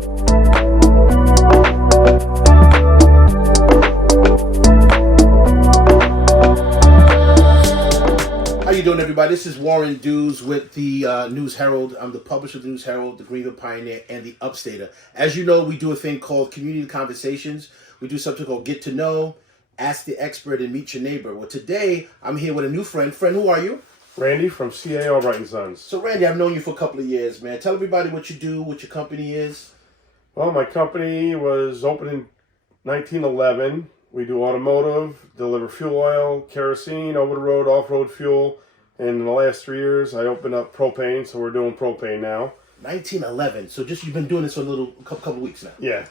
How you doing, everybody? This is Warren Dews with the News Herald. I'm the publisher of the News Herald, the Greenville Pioneer, and the Upstater. As you know, we do a thing called Community Conversations. We do something called Get to Know, Ask the Expert, and Meet Your Neighbor. Well, today, I'm here with a new friend. Friend, who are you? Randy from C.A. Albright Sons. So, Randy, I've known you for a couple of years, man. Tell everybody what you do, what your company is. Well, my company was opened in 1911. We do automotive, deliver fuel oil, kerosene, over-the-road, off-road fuel. And in the last 3 years, I opened up propane, so we're doing propane now. 1911. So you've been doing this for a couple of weeks now. Yeah,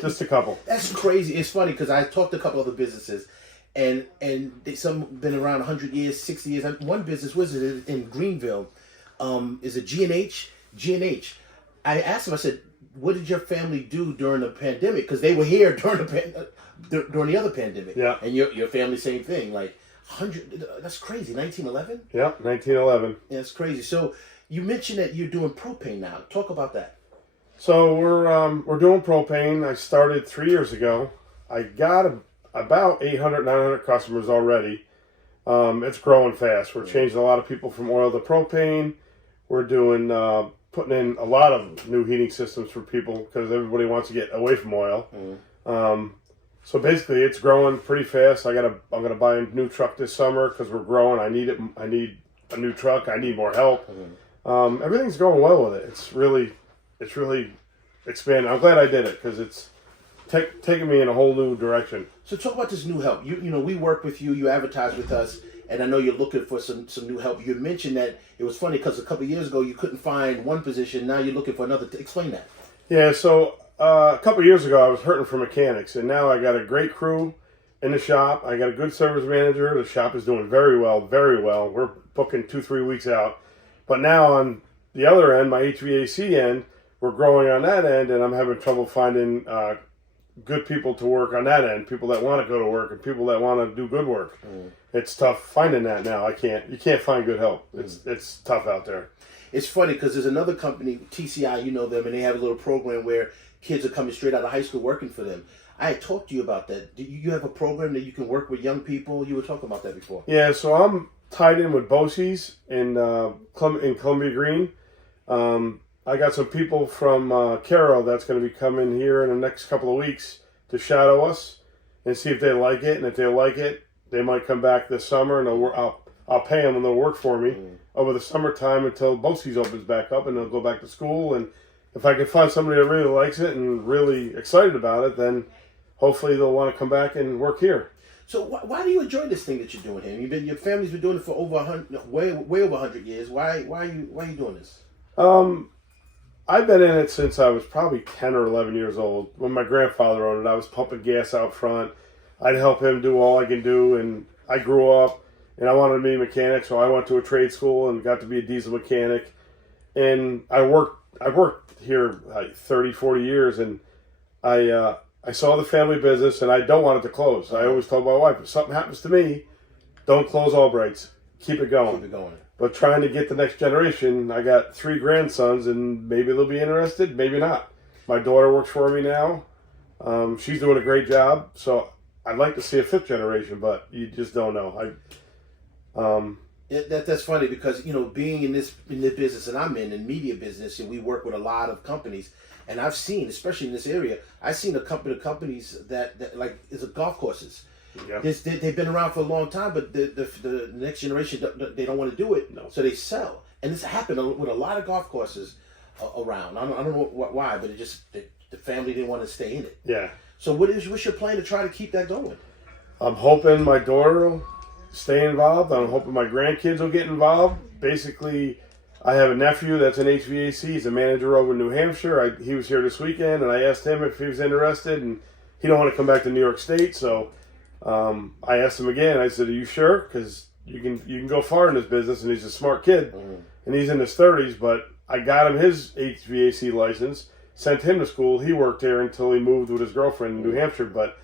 just a couple. That's crazy. It's funny because I talked to a couple other businesses, and some been around 100 years, 60 years. One business was it in Greenville, is a G&H. G&H. I asked them. I said, "What did your family do during the pandemic?" Because they were here during the other pandemic. Yeah. And your family, same thing. Like 100. That's crazy. 1911. Yeah, 1911. Yeah, that's crazy. So you mentioned that you're doing propane now. Talk about that. So we're doing propane. I started 3 years ago. I got about 800, 900 customers already. It's growing fast. We're changing a lot of people from oil to propane. We're doing putting in a lot of new heating systems for people because everybody wants to get away from oil. So basically, it's growing pretty fast. I'm gonna buy a new truck this summer because we're growing. I need it. I need a new truck. I need more help. Everything's going well with it. It's really expanding. I'm glad I did it because it's taking me in a whole new direction. So talk about this new help. You know, we work with you. You advertise with us, and I know you're looking for some new help. You mentioned that it was funny because a couple of years ago you couldn't find one position. Now you're looking for another. Explain that. Yeah. So a couple of years ago I was hurting for mechanics, and now I got a great crew in the shop. I got a good service manager. The shop is doing very well, very well. We're booking 2-3 weeks out. But now on the other end, my HVAC end, we're growing on that end, and I'm having trouble finding good people to work on that end, people that want to go to work and people that want to do good work. It's tough finding that now. You can't find good help. It's tough out there. It's funny because there's another company, TCI, you know them, and they have a little program where kids are coming straight out of high school working for them. I had talked to you about that. Do you have a program that you can work with young people? You were talking about that before. Yeah, so I'm tied in with Bosie's in Columbia Green. I got some people from Caro that's going to be coming here in the next couple of weeks to shadow us and see if they like it. And if they like it, they might come back this summer, and I'll pay them and they'll work for me over the summertime until Bosie's opens back up, and they'll go back to school. And if I can find somebody that really likes it and really excited about it, then hopefully they'll want to come back and work here. So why do you enjoy this thing that you're doing here? Your family's been doing it for over 100, way over 100 years. Why are you doing this? I've been in it since I was probably 10 or 11 years old. When my grandfather owned it, I was pumping gas out front. I'd help him do all I can do, and I grew up, and I wanted to be a mechanic, so I went to a trade school and got to be a diesel mechanic. And I've worked here like 30, 40 years, and I saw the family business, and I don't want it to close. I always told my wife, if something happens to me, don't close Albright's. Keep it going. Keep it going. But trying to get the next generation, I got 3 grandsons, and maybe they'll be interested, maybe not. My daughter works for me now. She's doing a great job, so I'd like to see a 5th generation, but you just don't know. That's funny because, you know, being in this business that I'm in media business, and we work with a lot of companies, and I've seen, especially in this area, I've seen a couple of companies that like is golf courses. Yeah. They've been around for a long time, but the next generation, they don't want to do it, so they sell. And this happened with a lot of golf courses around. I don't know why, but the family didn't want to stay in it. Yeah. So what's your plan to try to keep that going? I'm hoping my daughter will stay involved. I'm hoping my grandkids will get involved. Basically, I have a nephew that's in HVAC. He's a manager over in New Hampshire. He was here this weekend, and I asked him if he was interested, and he don't want to come back to New York State, so I asked him again. I said, "Are you sure? Because you can go far in this business." And he's a smart kid, and he's in his 30s. But I got him his HVAC license, sent him to school. He worked there until he moved with his girlfriend in New Hampshire. But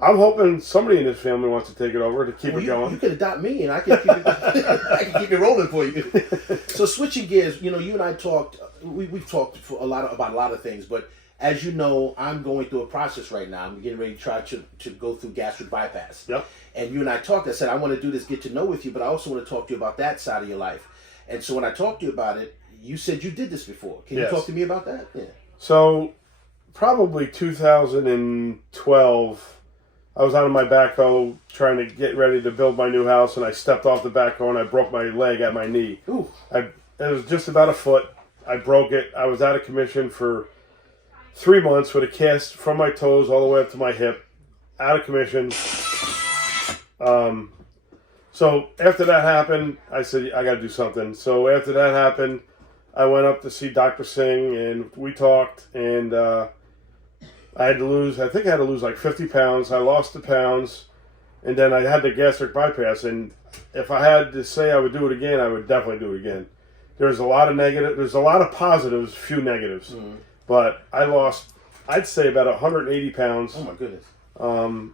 I'm hoping somebody in his family wants to take it over to keep it going. You could adopt me, and I can keep it. I can keep it rolling for you. So switching gears, you know, you and I talked. We've talked about a lot of things, but as you know, I'm going through a process right now. I'm getting ready to try to go through gastric bypass. Yep. And you and I talked. I said, I want to do this, get to know with you, but I also want to talk to you about that side of your life. And so when I talked to you about it, you said you did this before. Can you talk to me about that? Yeah. So, probably 2012, I was on my backhoe trying to get ready to build my new house, and I stepped off the backhoe and I broke my leg at my knee. Ooh. It was just about a foot. I broke it. I was out of commission for 3 months with a cast from my toes all the way up to my hip, out of commission. So after that happened, I said, I got to do something. So after that happened, I went up to see Dr. Singh, and we talked, and I had to lose, I think I had to lose like 50 pounds. I lost the pounds, and then I had the gastric bypass. And if I had to say I would do it again, I would definitely do it again. There's a lot of there's a lot of positives, few negatives. Mm-hmm. But I lost, I'd say about 180 pounds. Oh my goodness.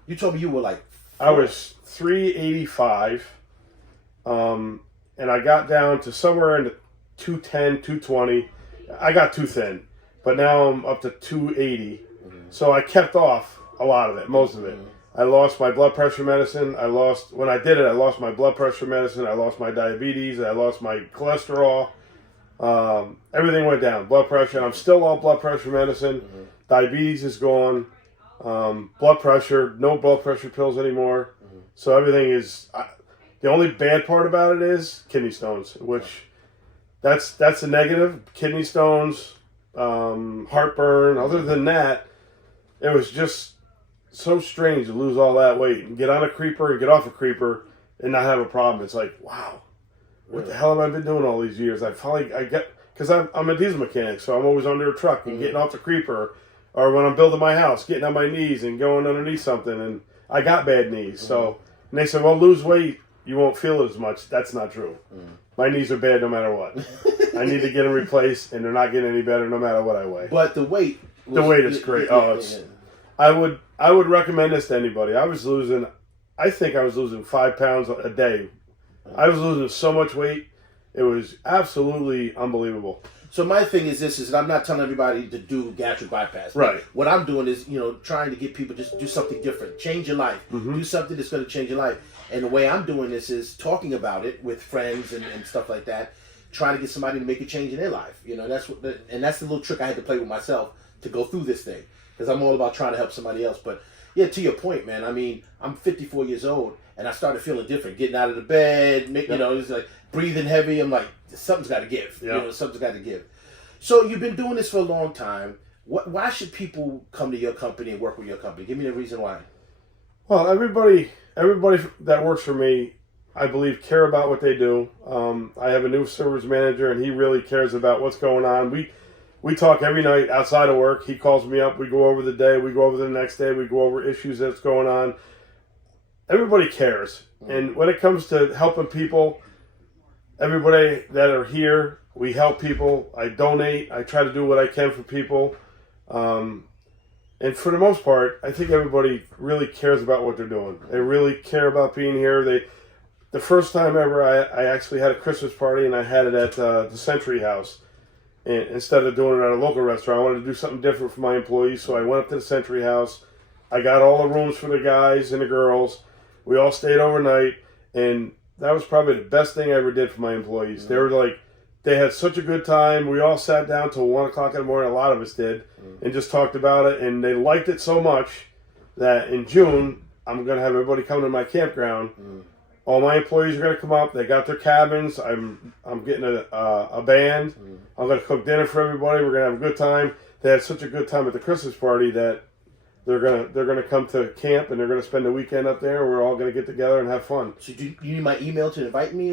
You told me you were like... I was 385. And I got down to somewhere in the 210, 220. I got too thin. But now I'm up to 280. Mm-hmm. So I kept off a lot of it, most of it. I lost my blood pressure medicine. When I did it, I lost my blood pressure medicine. I lost my diabetes. I lost my cholesterol. Everything went down. Blood pressure. I'm still on blood pressure medicine. Mm-hmm. Diabetes is gone. Blood pressure. No blood pressure pills anymore. Mm-hmm. So everything is... the only bad part about it is kidney stones, which that's a negative. Kidney stones, heartburn. Other than that, it was just so strange to lose all that weight and get on a creeper and get off a creeper and not have a problem. It's like, wow, what the hell have I been doing all these years? Because I'm a diesel mechanic, so I'm always under a truck and getting off the creeper, or when I'm building my house, getting on my knees and going underneath something, and I got bad knees. So, and they said, well, lose weight, you won't feel it as much. That's not true. My knees are bad no matter what. I need to get them replaced, and they're not getting any better no matter what I weigh. But the weight... is great. I would recommend this to anybody. I think I was losing 5 pounds a day. I was losing so much weight. It was absolutely unbelievable. So my thing is this, is that I'm not telling everybody to do gastric bypass. Right. What I'm doing is, trying to get people to just do something different. Change your life. Mm-hmm. Do something that's going to change your life. And the way I'm doing this is talking about it with friends and stuff like that, trying to get somebody to make a change in their life. That's the little trick I had to play with myself to go through this thing. Because I'm all about trying to help somebody else. But yeah, to your point, man, I mean, I'm 54 years old, and I started feeling different. Getting out of the bed, it's like breathing heavy. I'm like, something's got to give. Yep. Something's got to give. So you've been doing this for a long time. Why should people come to your company and work with your company? Give me the reason why. Well, everybody that works for me, I believe, care about what they do. I have a new service manager, and he really cares about what's going on. We talk every night outside of work. He calls me up. We go over the day. We go over the next day. We go over issues that's going on. Everybody cares. And when it comes to helping people, everybody that are here, we help people. I donate. I try to do what I can for people. And for the most part, I think everybody really cares about what they're doing. They really care about being here. The first time ever, I actually had a Christmas party, and I had it at the Century House. And instead of doing it at a local restaurant, I wanted to do something different for my employees. So I went up to the Century House. I got all the rooms for the guys and the girls. We all stayed overnight. And that was probably the best thing I ever did for my employees. Mm-hmm. They were like, they had such a good time. We all sat down till 1 o'clock in the morning. A lot of us did. Mm-hmm. And just talked about it. And they liked it so much that in June, I'm going to have everybody come to my campground. Mm-hmm. All my employees are going to come up. They got their cabins. I'm getting a band. Mm-hmm. I'm going to cook dinner for everybody. We're going to have a good time. They had such a good time at the Christmas party that they're gonna come to camp, and they're going to spend the weekend up there. We're all going to get together and have fun. So you need my email to invite me?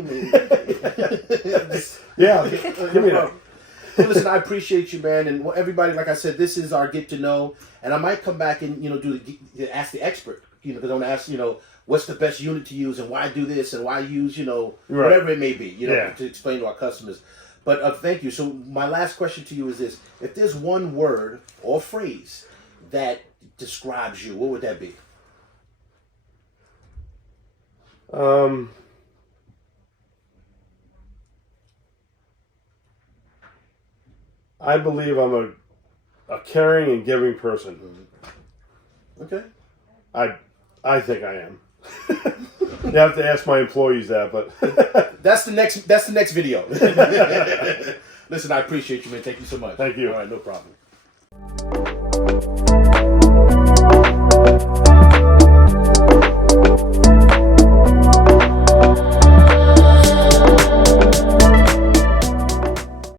Yeah, give me that. Well, listen, I appreciate you, man, and everybody. Like I said, this is our get to know, and I might come back and ask the expert, because I want to ask what's the best unit to use and why do this and why use whatever it may be, to explain to our customers. But thank you. So my last question to you is this: if there's one word or phrase that describes you, what would that be? I believe I'm a caring and giving person. Okay. I think I am. You have to ask my employees that, but That's the next video. Listen, I appreciate you, man. Thank you so much. Thank you. All right, no problem.